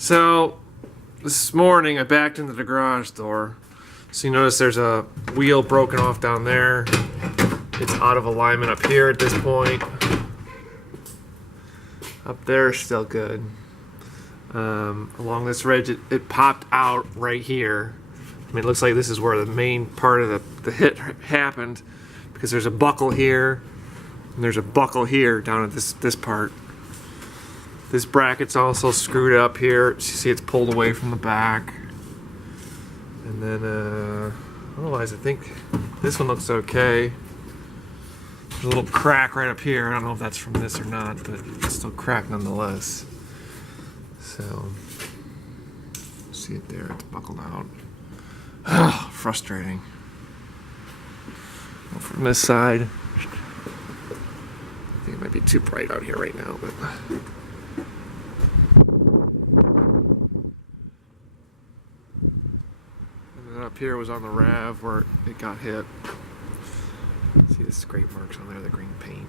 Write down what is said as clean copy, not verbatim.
So this morning I backed into the garage door. So you notice there's a wheel broken off down there. It's out of alignment up here at this point. Up there, still good. Along this ridge, it popped out right here. I mean, it looks like this is where the main part of the hit happened, because there's a buckle here, and there's a buckle here down at this part. This bracket's also screwed up here. You see it's pulled away from the back. And then, otherwise I think this one looks okay. There's a little crack right up here. I don't know if that's from this or not, but it's still cracked nonetheless. So, see it there, it's buckled out. Oh, frustrating. Well, from this side, I think it might be too bright out here right now, but. And then up here was on the RAV where it got hit. See the scrape marks on there, the green paint.